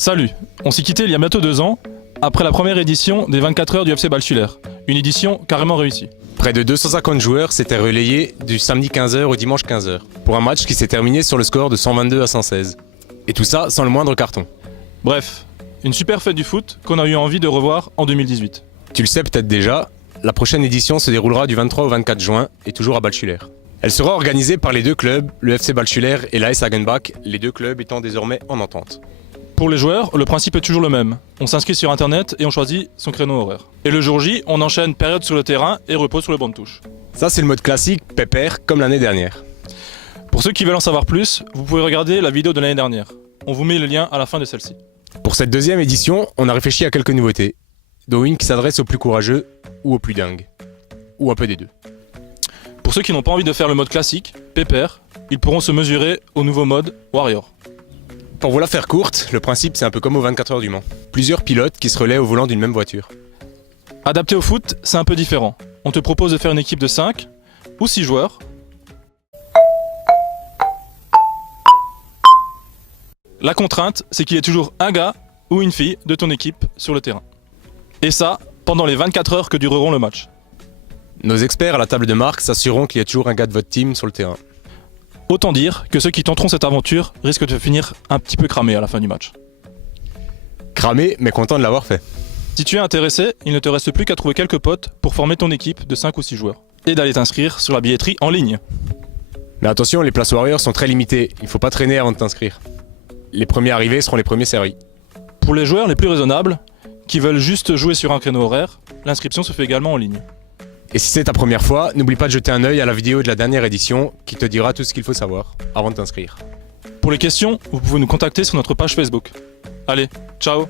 Salut, on s'est quitté il y a bientôt 2 ans, après la première édition des 24 heures du FC Ballschüler. Une édition carrément réussie. Près de 250 joueurs s'étaient relayés du samedi 15h au dimanche 15h, pour un match qui s'est terminé sur le score de 122 à 116. Et tout ça sans le moindre carton. Bref, une super fête du foot qu'on a eu envie de revoir en 2018. Tu le sais peut-être déjà, la prochaine édition se déroulera du 23 au 24 juin et toujours à Ballschüler. Elle sera organisée par les deux clubs, le FC Ballschüler et l'AS Hagenbach, les deux clubs étant désormais en entente. Pour les joueurs, le principe est toujours le même. On s'inscrit sur internet et on choisit son créneau horaire. Et le jour J, on enchaîne période sur le terrain et repos sur le banc de touche. Ça c'est le mode classique, pépère, comme l'année dernière. Pour ceux qui veulent en savoir plus, vous pouvez regarder la vidéo de l'année dernière. On vous met le lien à la fin de celle-ci. Pour cette deuxième édition, on a réfléchi à quelques nouveautés, dont une qui s'adresse aux plus courageux ou aux plus dingues. Ou un peu des deux. Pour ceux qui n'ont pas envie de faire le mode classique, pépère, ils pourront se mesurer au nouveau mode Warrior. Pour vous la faire courte, le principe c'est un peu comme aux 24 heures du Mans. Plusieurs pilotes qui se relaient au volant d'une même voiture. Adapté au foot, c'est un peu différent. On te propose de faire une équipe de 5 ou 6 joueurs. La contrainte, c'est qu'il y ait toujours un gars ou une fille de ton équipe sur le terrain. Et ça, pendant les 24 heures que dureront le match. Nos experts à la table de marque s'assureront qu'il y a toujours un gars de votre team sur le terrain. Autant dire que ceux qui tenteront cette aventure risquent de finir un petit peu cramés à la fin du match. Cramé, mais content de l'avoir fait. Si tu es intéressé, il ne te reste plus qu'à trouver quelques potes pour former ton équipe de 5 ou 6 joueurs. Et d'aller t'inscrire sur la billetterie en ligne. Mais attention, les places Warriors sont très limitées, il faut pas traîner avant de t'inscrire. Les premiers arrivés seront les premiers servis. Pour les joueurs les plus raisonnables, qui veulent juste jouer sur un créneau horaire, l'inscription se fait également en ligne. Et si c'est ta première fois, n'oublie pas de jeter un œil à la vidéo de la dernière édition qui te dira tout ce qu'il faut savoir avant de t'inscrire. Pour les questions, vous pouvez nous contacter sur notre page Facebook. Allez, ciao!